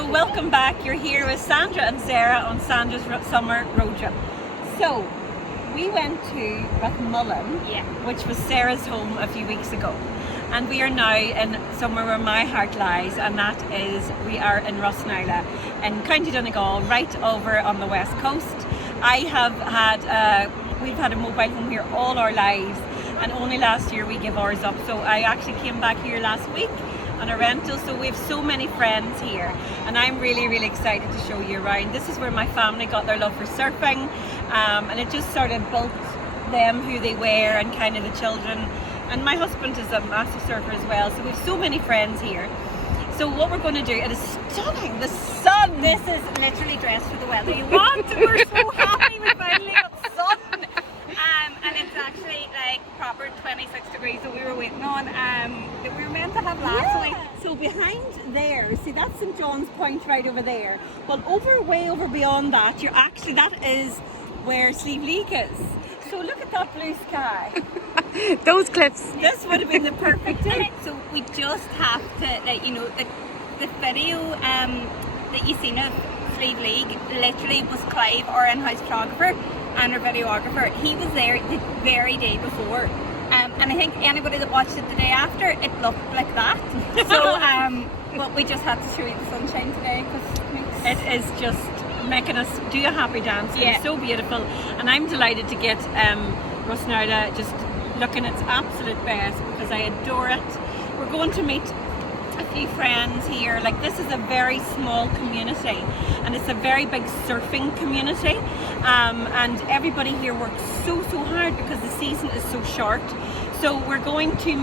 So welcome back. You're here with Sandra and Sarah on Sandra's summer road trip. So we went to Rossnowlagh, which was Sarah's home a few weeks ago. And we are now in somewhere where my heart lies, and that is, we are in Rossnowlagh in County Donegal, right over on the west coast. We've had a mobile home here all our lives, and only last year we gave ours up. So I actually came back here last week on a rental, so we have so many friends here, and I'm really excited to show you around. This is where my family got their love for surfing, and it just sort of built them who they were and kind of the children. And my husband is a massive surfer as well, so we have so many friends here. So what we're going to do, it is stunning, the sun! This is literally dressed for the weather you want. We're so happy we finally got sun! And it's actually like proper 26 degrees that we were waiting on, that we were meant to have last week. So behind there, see that's St. John's Point right over there. Well, way over beyond that, that is where Sandhouse is. So look at that blue sky. Those cliffs. This would have been the perfect day. So we just have to, like, you know, the video that you seen of Sandhouse literally was Clive, our in-house photographer, and our videographer. He was there the very day before. And I think anybody that watched it the day after, it looked like that. So, but we just had to show you the sunshine today because it is just making us do a happy dance. Yeah. It's so beautiful, and I'm delighted to get Rossnowlagh just looking its absolute best because I adore it. We're going to meet a few friends here. Like, this is a very small community, and it's a very big surfing community, and everybody here works so hard because the season is so short. So we're going to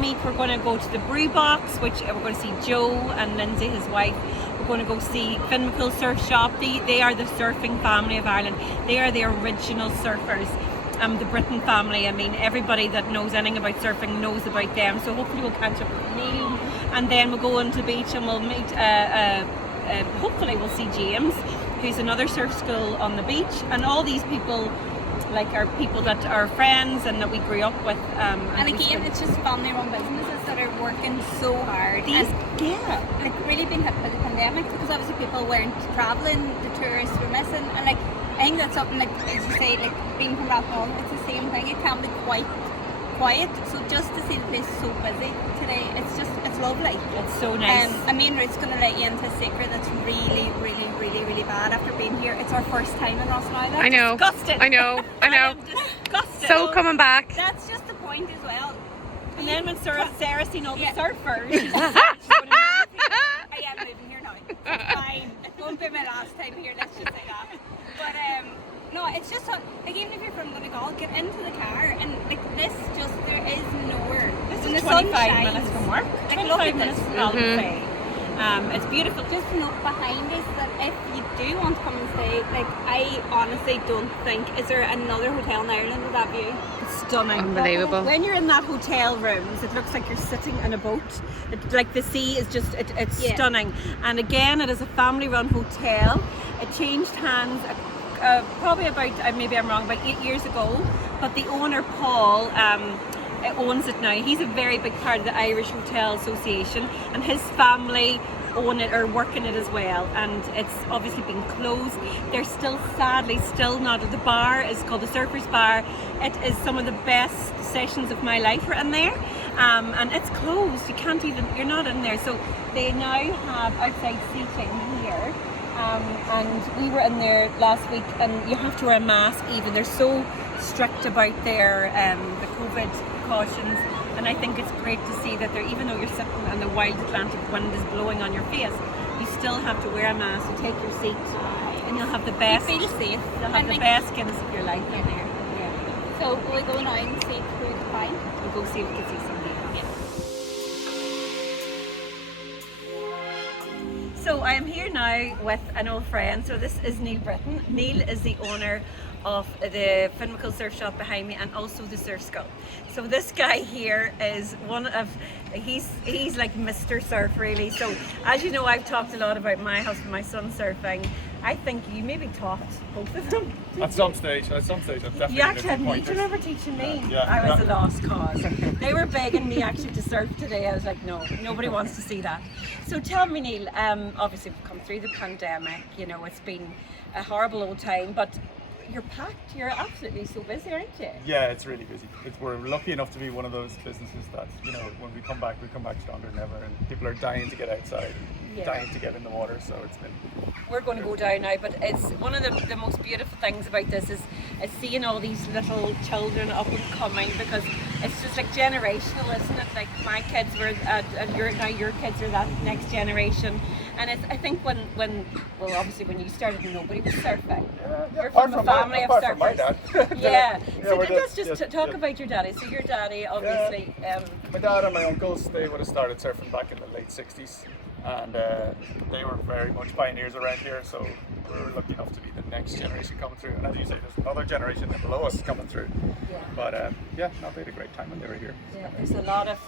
go to the Brew Box, which we're going to see Joe and Lindsay, his wife. We're going to go see Pinnacle Surf Shop. They are the surfing family of Ireland. They are the original surfers. The Britton family. I mean, everybody that knows anything about surfing knows about them. So hopefully we'll catch up with Neil, and then we'll go on to the beach and we'll meet, hopefully we'll see James, who's another surf school on the beach. And all these people, like, are people that are friends and that we grew up with. And again, it's just family-run businesses that are working so hard. Like, really been hit by the pandemic because obviously people weren't travelling, the tourists were missing, and like, I think that's something, like, as you say, like, being from Rossnowlagh, it's the same thing. It can be quite quiet. So just to see the place so busy today, it's lovely. It's so nice. I mean, Ruth's going to let you into a secret that's really bad after being here. It's our first time in Rossnowlagh. I know. Disgusted. I know. I am disgusted. So coming back. That's just the point as well. And then when Sarah's seen all the surfers, she's I am moving here now. It's fine. It won't be my last time here, let's just say that. But no, it's just like, even if you're from Donegal, get into the car, and like this, just there is nowhere. This when is the 25 sun shines, minutes from work. Like, 25 minutes from Albuquerque. It's beautiful. Just note behind us that if you do want to come and stay, like, I honestly don't think, is there another hotel in Ireland with that view? It's stunning. Unbelievable. When you're in that hotel rooms, it looks like you're sitting in a boat. Like, the sea is just, it's stunning. And again, it is a family-run hotel. It changed hands probably about, maybe I'm wrong, about 8 years ago. But the owner, Paul, owns it now. He's a very big part of the Irish Hotel Association, and his family own it or work in it as well, and it's obviously been closed. They're sadly still not. The bar is called the Surfers Bar. It is some of the best sessions of my life were in there, and it's closed. You're not in there. So they now have outside seating here, and we were in there last week, and you have to wear a mask even. They're so strict about their the COVID precautions, and I think it's great to see that even though you're sitting and the wild Atlantic wind is blowing on your face, you still have to wear a mask and take your seat, and you'll have the best. You feel safe. You'll have the best skins of your life in there. Yeah. So will we go now and see who we can find? We'll go see if we can see somebody. So I am here now with an old friend. So this is Neil Britton. Neil is the owner of the Pinnacle Surf Shop behind me, and also the Surf School. So this guy here is he's like Mr. Surf, really. So as you know, I've talked a lot about my husband, my son surfing, I think you maybe taught both of them. At some stage, I've definitely You actually had been me. pointers. Do you remember teaching me? Yeah, I was yeah. a lost cause. They were begging me actually to surf today. I was like, no, nobody wants to see that. So tell me, Neil, obviously we've come through the pandemic, you know, it's been a horrible old time, but you're packed, you're absolutely so busy, aren't you? Yeah, it's really busy. We're lucky enough to be one of those businesses that, you know, when we come back stronger than ever, and people are dying to get outside, Yeah. dying to get in the water, so it's been... We're going to go down now, but it's one of the most beautiful things about this is seeing all these little children up and coming, because it's just like generational, isn't it? Like my kids were, and your kids are that next generation. And it's, I think when well, obviously when you started, nobody was surfing. You're from a family of apart surfers. from my dad. Yeah. So we're let's just- just talk about your daddy. So your daddy, obviously. My dad and my uncles, they would have started surfing back in the late 60s, and they were very much pioneers around here, so we were lucky enough to be the next generation coming through. And as you say, there's another generation below us coming through. Yeah. But yeah, no, they had a great time when they were here. Yeah, there's a lot of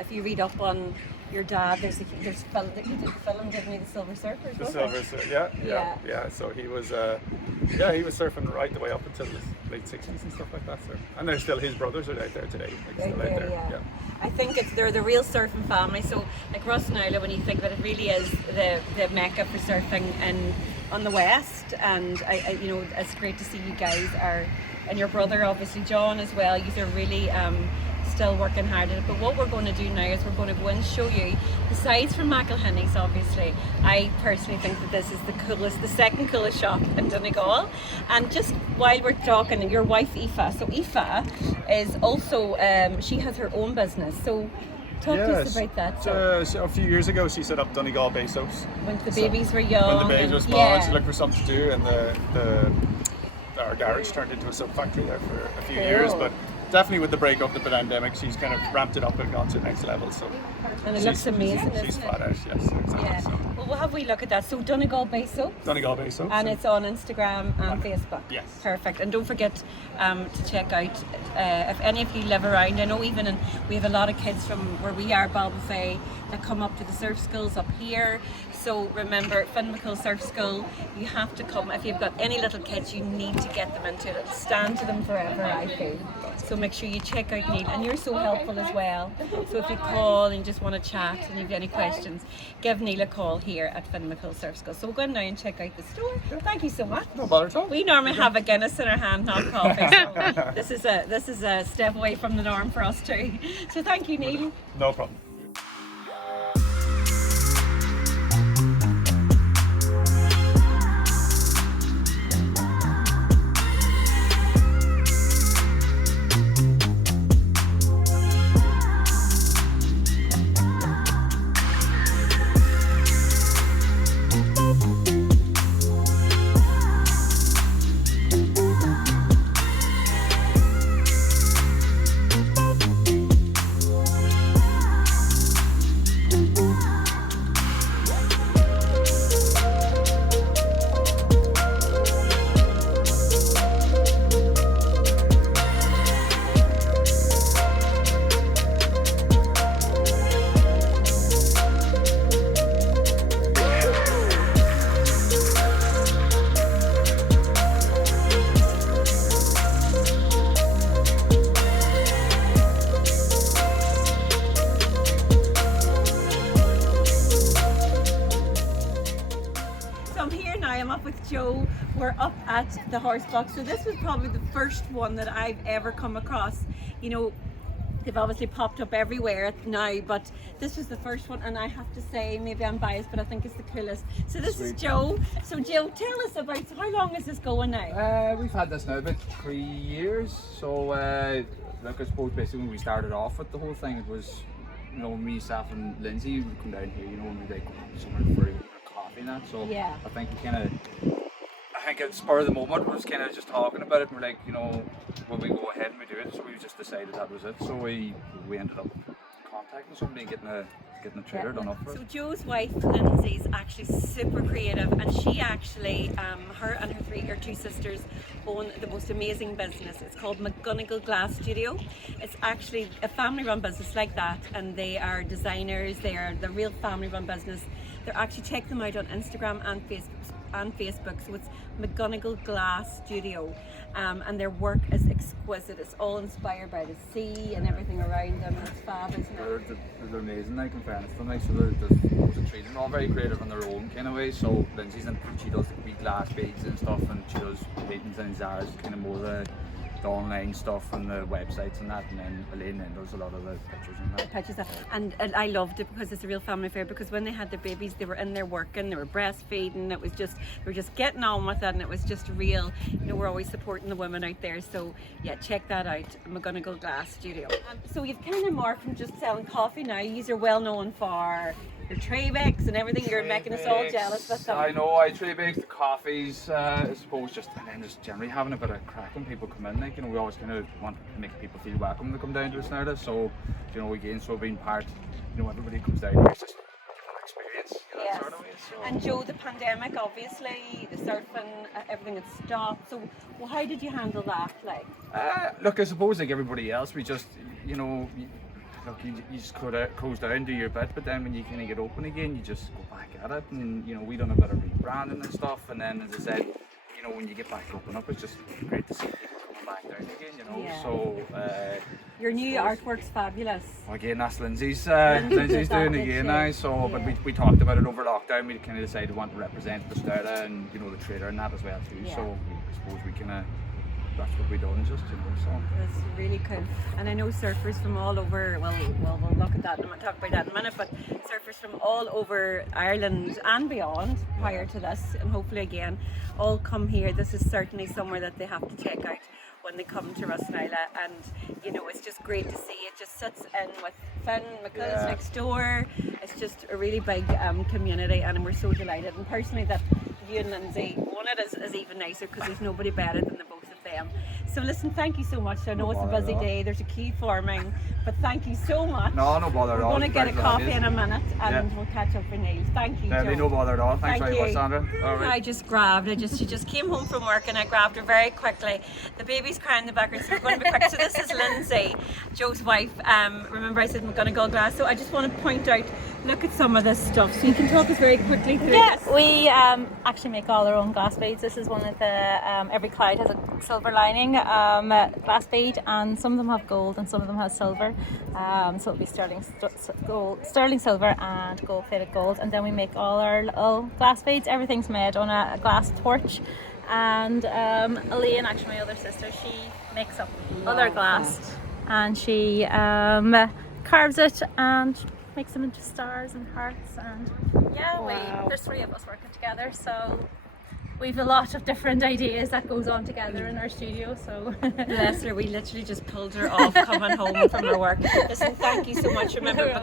if you read up on your dad, there's film that he did the film, didn't he, the Silver Surfers? The wasn't Silver it? Surfer, yeah. So he was surfing right the way up until the late 60s and stuff like that. So, and they're still, his brothers are out there today. Like, Right still there, out there. yeah. I think they're the real surfing family. So like Rossnowlagh, when you think that it really is the mecca for surfing on the west, and I you know, it's great to see you guys are, and your brother obviously John as well. You are really still working hard at it. But what we're going to do now is we're going to go and show you, besides from McElhinney's obviously, I personally think that this is the second coolest shop in Donegal. And just while we're talking, your wife Aoife, so Aoife is also, she has her own business, so talk to us about that. So a few years ago she set up Donegal Soaps. When the babies were young. When the babies and- were small, she looked for something to do, and our garage turned into a soap factory there for a few years, Cool. but definitely with the break of the pandemic, she's kind of ramped it up and gone to the next level. So And it looks amazing, She's isn't flat it? out, yes, exactly. Yeah. So, Well, we'll have we look at that. So Donegal Soap. Donegal Soaps. And it's on Instagram and Facebook. Yes. Perfect. And don't forget to check out if any of you live around. I know even we have a lot of kids from where we are, Balbafay, that come up to the surf schools up here. So remember, Pinnacle Surf School, you have to come. If you've got any little kids, you need to get them into it. It'll stand to them forever, I feel. So make sure you check out Neil. And you're so helpful as well. So if you call and you just want to chat and you've any questions, give Neil a call here at Pinnacle Surf School. So we'll go in now and check out the store. Thank you so much. No bother at all. We normally have a Guinness in our hand, not coffee. So this is a step away from the norm for us too. So thank you, Neil. No problem. Joe, we're up at the horse block. So this was probably the first one that I've ever come across. You know, they've obviously popped up everywhere now, but this was the first one, and I have to say, maybe I'm biased, but I think it's the coolest. So this is Joe. So Joe, tell us about, how long is this going now? We've had this now about 3 years. So look, I suppose basically when we started off with the whole thing, it was, you know, me, myself and Lindsay would come down here, you know, and we'd like somewhere for coffee and that. So Yeah. I think I think at spur of the moment was kind of just talking about it, and we're like, you know, will we go ahead and we do it? So we just decided that was it. So we ended up contacting somebody and getting a trailer done up for us. So Joe's wife Lindsay is actually super creative, and she actually, her and her two sisters own the most amazing business. It's called McGonagle Glass Studio. It's actually a family-run business like that, and they are designers. They are the real family-run business. They're actually, check them out on Instagram and Facebook. and Facebook. So it's McGonagle Glass Studio, and their work is exquisite. It's all inspired by the sea and everything around them. It's fab, isn't it? They're amazing, like, in fairness to them, like, so they're treated all very creative in their own kind of way. So Lindsay's and she does the wee glass beads and stuff, and she does paintings, and Zara's kind of more the online stuff and the websites and that, and then Elaine then does a lot of the pictures and that. And I loved it because it's a real family affair, because when they had their babies they were in there working, they were breastfeeding, it was just, they were just getting on with it, and it was just real, you know, we're always supporting the women out there. So yeah, check that out, McGonagle Glass Studio. So you've kind of morphed from just selling coffee now. You're well known for your tray bakes and everything. You're making us all jealous with them. I know, I tray bakes, the coffees, I suppose, just, and then just generally having a bit of crack when people come in. Like, you know, we always kind of want to make people feel welcome to come down to Rossnowlagh. So, you know, again, so being part, you know, everybody comes down here, it's just an experience, you know, Yes. sort of way. So. And Joe, the pandemic, obviously, the surfing, everything had stopped. So, well, how did you handle that? Like, Look, I suppose like everybody else, we just, you know, look, you just close down, do your bit, but then when you kind of get open again, you just go back at it. And, you know, we done a bit of rebranding and stuff, and then, as I said, you know, when you get back open up, it's just great to see people coming back down again, you know. Yeah. So your new artwork's fabulous. again, that's Lindsay's doing again now. So, but we talked about it over lockdown. We kind of decided we want to represent the Sandra and, you know, the trader and that as well too. Yeah. So I suppose we kind of, that's what we done, just, you know. So That's really cool. And I know surfers from all over, well, we'll look at that and we'll talk about that in a minute, but surfers from all over Ireland and beyond prior to this, and hopefully again, all come here. This is certainly somewhere that they have to check out when they come to Rossnowlagh, and you know, it's just great to see. It just sits in with Finn McCullough's next door. It's just a really big community, and we're so delighted. And personally, that you and Lindsay won it is even nicer, because there's nobody better than the both of them. So listen, thank you so much. I know it's a busy day, there's a queue forming, but thank you so much. no bother at We're all. going to get a coffee in a minute, and we'll catch up with Neil. Thank you, Definitely, Joe. no bother at all. Thanks Thank very you. much, Sandra. All right. She just came home from work, and I grabbed her very quickly. The baby's crying in the background, so we're going to be quick. So this is Lindsay, Joe's wife. Remember I said McGonagle Glass, so I just want to point out, look at some of this stuff. So you can talk us very quickly through Yeah, this. we actually make all our own glass beads. This is one of the, every cloud has a silver lining glass bead, and some of them have gold and some of them have silver. So it'll be sterling silver and gold plated gold. And then we make all our little glass beads. Everything's made on a glass torch. And Elaine, actually my other sister, she makes up other glass and she carves it and makes them into stars and hearts, and yeah, there's three of us working together, so we've a lot of different ideas that goes on together in our studio. So Bless her, we literally just pulled her off coming home from her work. Listen, thank you so much. Remember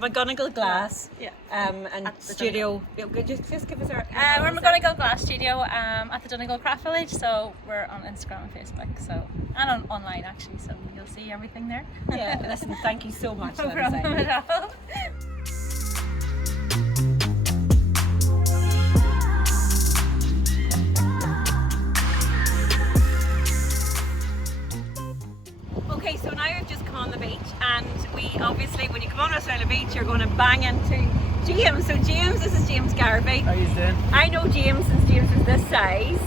McGonagle Glass, and studio. Just give us our. we're McGonagle Glass Studio at the Donegal Craft Village. So we're on Instagram and Facebook, so and online actually. So you'll see everything there. Yeah, listen, thank you so much. No Lindsay. problem at all. Okay, so now we've just come on the beach, and we obviously, when you come on Rossnowlagh Beach, you're going to bang into James. So James, this is James Garvey. How you doing? I know James since James was this size.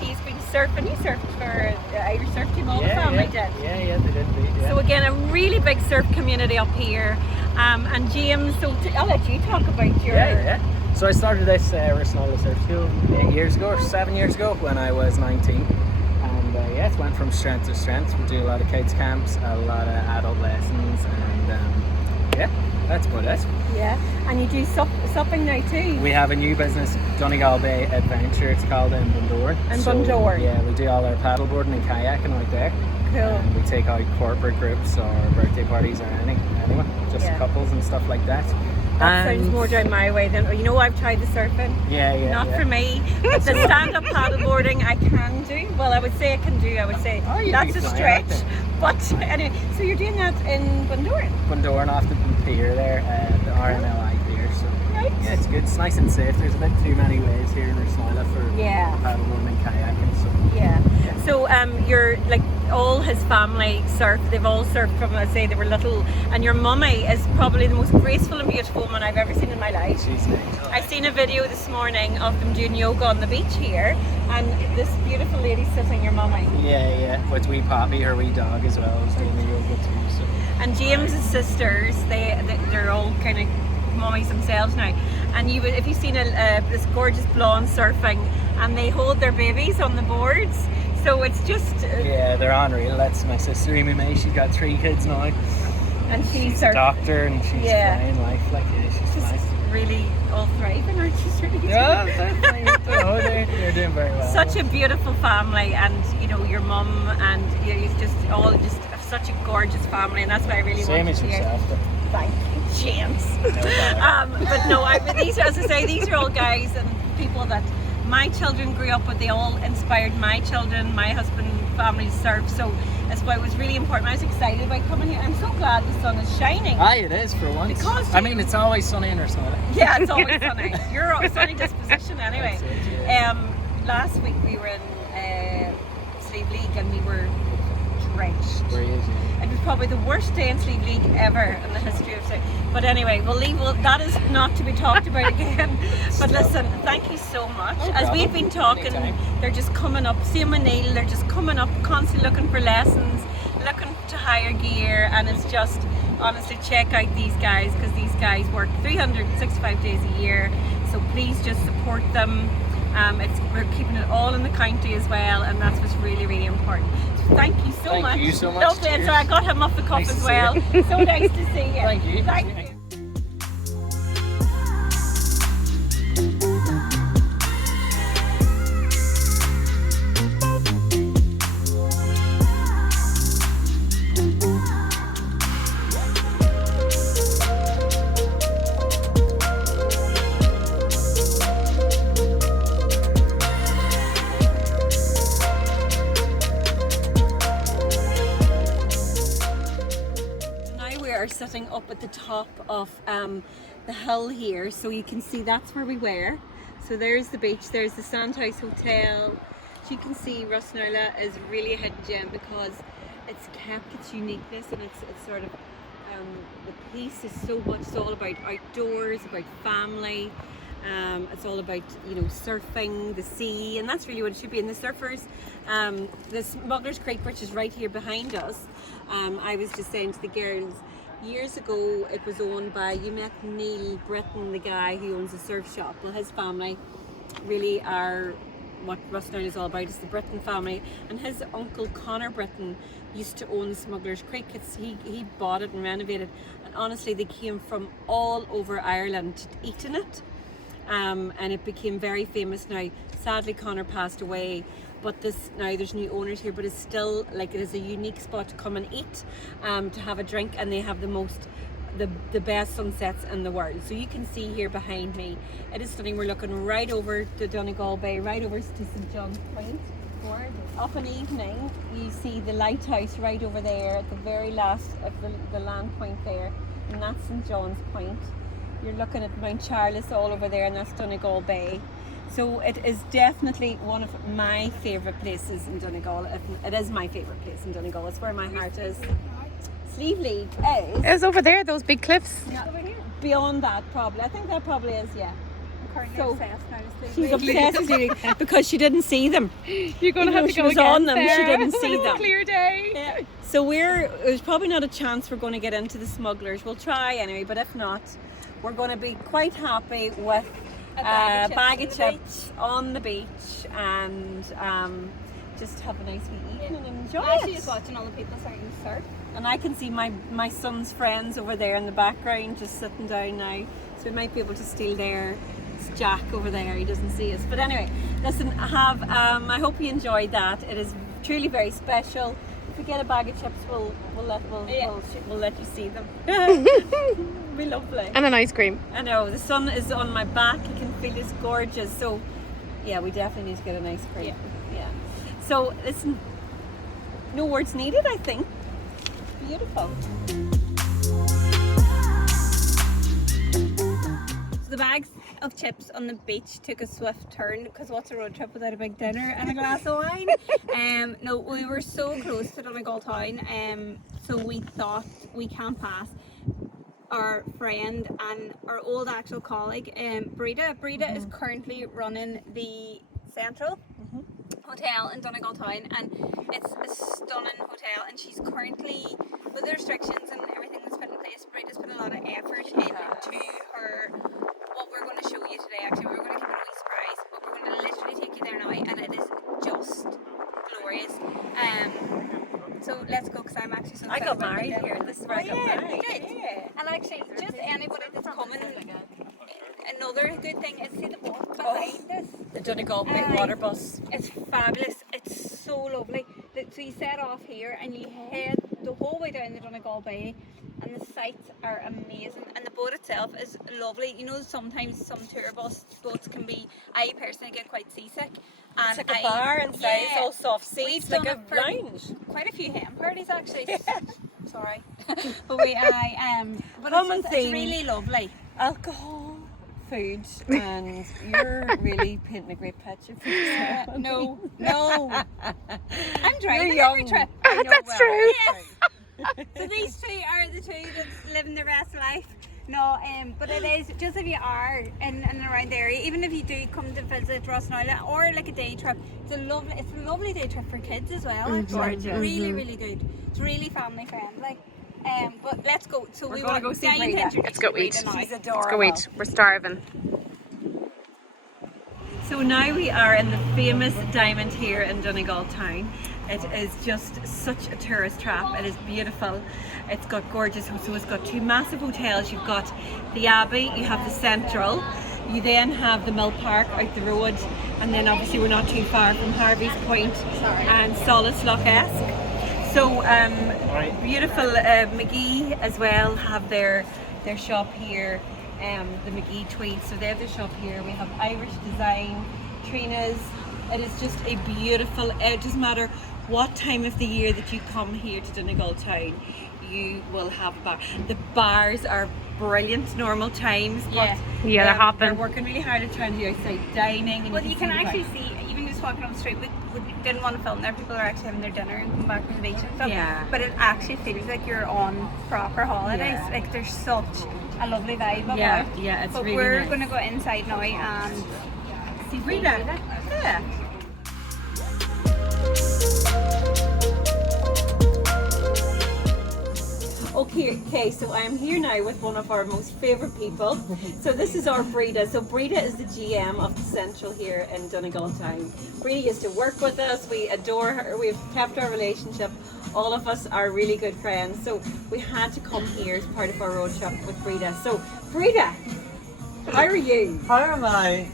He's been surfing. He surfed for the Irish surf team. All the family did. Yeah, they did. Yeah. So again, a really big surf community up here. And James, so I'll let you talk about your. Yeah. So I started this Rossnowlagh Surf School 7 years ago when I was 19. And it went from strength to strength. We do a lot of kids camps, a lot of adult lessons, and that's about it. Yeah, and you do supping now too. We have a new business, Donegal Bay Adventure, it's called, in Bundoran. Bundoran. Yeah, we do all our paddleboarding and kayaking out there. Cool. And we take out corporate groups or birthday parties or anyone, just couples and stuff like that. That sounds more down my way than, you know, I've tried the surfing. Not for me. But the stand-up paddleboarding I can do. Well, I would say I can do. I would say that's a stretch. But anyway, so you're doing that in Bundoran? Bundoran off the pier there, the RNLI pier. So yeah, it's good. It's nice and safe. There's a bit too many waves here in Rossnowlagh for paddleboarding and kayaking. So yeah. So you're like all his family surf. They've all surfed from, I say, they were little. And your mummy is probably the most graceful and beautiful woman I've ever seen in my life. She's an angel. I seen a video this morning of them doing yoga on the beach here, and this beautiful lady sitting your mummy. Yeah. With wee Poppy, her wee dog as well, is doing the yoga too. So. And James's sisters, they're all kind of mummies themselves now. And you would, if you've seen this gorgeous blonde surfing, and they hold their babies on the boards. So it's just... yeah, they're unreal. That's my sister, Amy May. She's got 3 kids now. And she's a doctor and she's flying life. Like, yeah, she's just flying. really all thriving, aren't you? Really Yeah, they're doing very well. Such a beautiful family, and you know, your mum and it's just all just such a gorgeous family, and that's why I really Same want as to hear. yourself. Thank you, James. No But no, these are, as I say, these are all guys and people that my children grew up with. They all inspired my children, my husband, family to surf. So that's why it was really important. I was excited about coming here. I'm so glad the sun is shining. Aye, it is for once. Because I mean, it's always sunny in Rossnowlagh. yeah, it's always sunny. You're a sunny disposition anyway. That's it, yeah. Last week we were in Slieve League and we were drenched. Where is it? It was probably the worst day in Slieve League ever in the history of Slieve. But anyway, that is not to be talked about again. But listen, thank you so much. No As problem. we've been talking, Anytime. they're just coming up. Same with Neil, they're just coming up, constantly looking for lessons, looking to hire gear, and it's just, honestly, check out these guys, because these guys work 365 days a year. So please just support them. We're keeping it all in the county as well, and that's what's really, really important. So thank you so much. Thank you so much. Lovely, and so I got him off the cuff Nice to as see well. you. So nice to see you. Thank you. Thank you. Sitting up at the top of the hill here, so you can see that's where we were. So there's the beach, there's the Sandhouse Hotel. So you can see Rossnowlagh is really a hidden gem because it's kept its uniqueness, and it's sort of the piece is so much. It's all about outdoors, about family. It's all about, you know, surfing, the sea, and that's really what it should be. And the surfers, the Smugglers Creek, which is right here behind us, I was just saying to the girls, years ago it was owned by, you met Neil Britton, the guy who owns a surf shop. Well, his family really are what Rossnowlagh is all about. It's the Britton family, and his uncle Connor Britton used to own Smugglers Creek. He bought it and renovated, and honestly they came from all over Ireland to eat in it. And it became very famous now. Sadly, Connor passed away, but now there's new owners here, but it's still like, it is a unique spot to come and eat, to have a drink, and they have the best sunsets in the world. So you can see here behind me, it is stunning. We're looking right over to Donegal Bay, right over to St John's Point. Up an evening, you see the lighthouse right over there at the very last of the land point there, and that's St John's Point. You're looking at Mount Charles all over there, and that's Donegal Bay. So it is definitely one of my favourite places in Donegal. It is my favourite place in Donegal. It's where my heart is. Slieve League is... It was over there, those big cliffs. Yeah, beyond that probably. I think that probably is, yeah. So obsessed now with she's obsessed with Slieve League because she didn't see them. You're going to have to she go was again, on them, Sarah. she didn't see When it's them. a clear day. Yeah. So there's probably not a chance we're going to get into the Smugglers. We'll try anyway, but if not, we're going to be quite happy with a bag of chips on the beach and just have a nice wee evening and enjoy Actually, it. just watching all the people starting to surf. And I can see my son's friends over there in the background just sitting down now, so we might be able to steal their Jack over there. He doesn't see us, but anyway, listen, I hope you enjoyed that. It is truly very special. If we get a bag of chips, we'll let you see them. Be lovely. And an ice cream. I know, the sun is on my back, you can feel it's gorgeous, so yeah, we definitely need to get an ice cream. Yeah. So listen, no words needed, I think. Beautiful. So the bags of chips on the beach took a swift turn because what's a road trip without a big dinner and a glass of wine? No, we were so close to Donegal Town, so we thought we can't pass our friend and our old actual colleague, Breda. Breda is currently running the Central Hotel in Donegal Town, and it's a stunning hotel, and she's currently, with the restrictions and everything that's put in place, Breda's put a lot of effort into her, what we're going to show you today. Actually, we're going to give it a wee surprise, but we're going to literally take you there now, and it is just glorious. So let's go, because I'm actually so I excited got about married it. here. This is where I got married. Good. And actually, just anybody that's coming, another good thing is see the boat behind us. The Donegal big water bus. It's fabulous. It's so lovely. So you set off here and you head the whole way down the Donegal Bay, and the sights are amazing. And the boat itself is lovely. You know, sometimes some tour boats can be. I personally get quite seasick. And It's like a bar inside, it's all soft seats, like a for lounge. quite a few hen parties actually. Sorry, but but it's really lovely. Alcohol, food, and you're really painting a great picture for yourself. No, I'm driving young. every trip. That's true. Yes. So these two are the two that's living their best life. No, but it is just if you are in and around the area, even if you do come to visit Rossnowlagh or like a day trip, it's a lovely day trip for kids as well. It's really, really good. It's really family friendly. But let's go. So We're gonna go see Breda. Let's go eat. She's Let's adorable. go eat. We're starving. So now we are in the famous diamond here in Donegal Town. It is just such a tourist trap. It is beautiful. It's got gorgeous, so it's got two massive hotels. You've got the Abbey, you have the Central, you then have the Mill Park out the road, and then obviously we're not too far from Harvey's Point and Solasloch-esque. So beautiful McGee as well have their shop here, the McGee Tweed. So they have their shop here. We have Irish Design, Trina's. It is just a beautiful, it doesn't matter what time of the year that you come here to Donegal Town, you will have a bar. The bars are brilliant normal times, but Yeah, they're hopping. they're working really hard at trying to do outside dining. And Well, you can see the actually bar. see, even just walking on the street, we didn't want to film there, people are actually having their dinner and come back from the beach and stuff. Yeah. But it actually feels like you're on proper holidays. Yeah. Like there's such a lovely vibe about Yeah, it. yeah, it's But really we're nice. going to go inside now and see Breda. Yeah. Okay, so I am here now with one of our most favourite people. So this is our Breda. So Breda is the GM of the Central here in Donegal Town. Breda used to work with us. We adore her. We've kept our relationship. All of us are really good friends. So we had to come here as part of our road trip with Breda. So Breda, how are you? How am I?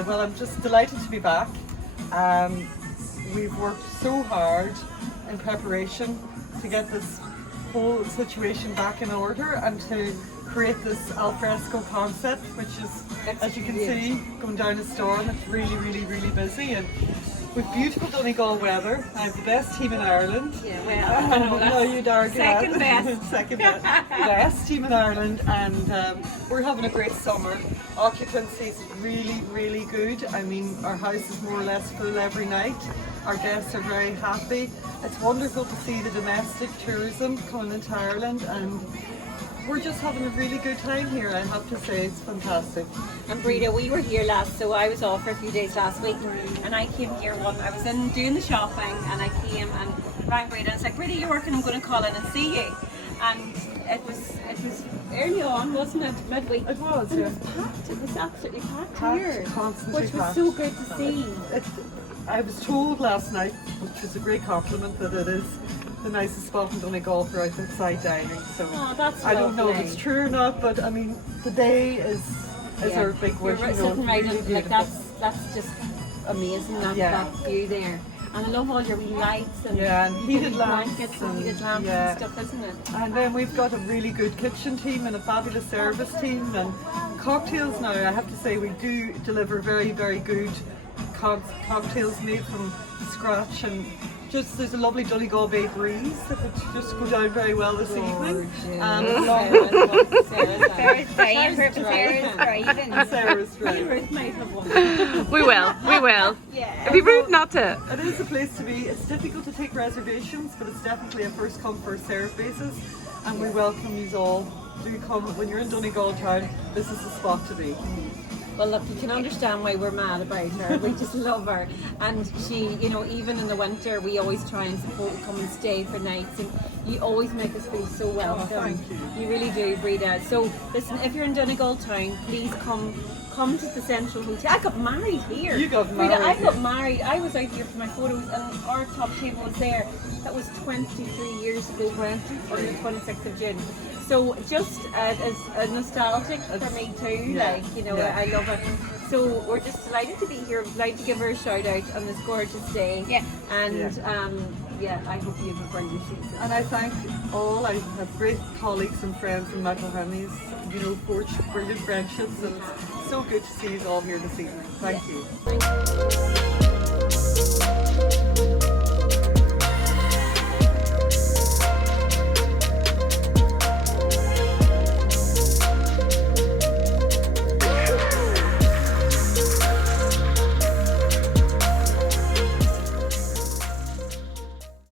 Well, I'm just delighted to be back. We've worked so hard in preparation to get this whole situation back in order and to create this alfresco concept, which is, as you can see, going down a storm. It's really, really, really busy, and with beautiful Donegal weather. I have the best team in Ireland. Yeah, well, No, you'd argue second that. best. Second best team in Ireland, and we're having a great summer. Occupancy is really, really good. I mean, our house is more or less full every night. Our guests are very happy. It's wonderful to see the domestic tourism coming into Ireland, and we're just having a really good time here. I have to say, it's fantastic. And Breda, we were here last, so I was off for a few days last week, and I came here I was in doing the shopping, and I came and rang Breda and said, Breda, you're working, I'm going to call in and see you. And it was early on, wasn't it? Midweek. It was, And yeah. it was packed. It was absolutely packed here, Constantly which was packed. so good to see. I was told last night, which was a great compliment, that it is the nicest spot in Donegal for outside dining. So Oh, that's I don't know if lovely. it's true or not, but I mean, today is our big wish. You're you know, sitting right really in, like beautiful. that's just amazing. Yeah. That view there. And I love all your wee lights and Yeah, and heated lamps blankets and- and heated lamps yeah. and stuff, isn't it? And then we've got a really good kitchen team and a fabulous service team, and cocktails now. I have to say we do deliver very, very good cocktails made from scratch, and Just there's a lovely Donegal Bay breeze that would just go down very well this evening. Sarah's dying for Sarah's driving. Sarah's driving. Ruth might have one. We will. Yeah. It'd be rude not to. It is a place to be. It's difficult to take reservations, but it's definitely a first come first served basis, and we welcome you all. Do come when you're in Donegal Town. This is the spot to be. Well, look, you can understand why we're mad about her. We just love her. And she, you know, even in the winter, we always try and support, come and stay for nights. And you always make us feel so welcome. Thank you. You really do, Breda. So, listen, if you're in Donegal Town, please come to the Central Hotel. I got married here. You got Breda, married I got here. married. I was out here for my photos, and our top table was there. That was 23 years ago, on the 26th of June. So just as a nostalgic for me too, Yeah. like, you know, Yeah. I love it. So we're just delighted to be here. We'd like to give her a shout out on this gorgeous day. Yeah. And I hope you have a brilliant season. And I thank all. I have great colleagues and friends in McGonagle, you know, forged brilliant friendships, and it's so good to see you all here this evening. Thank you.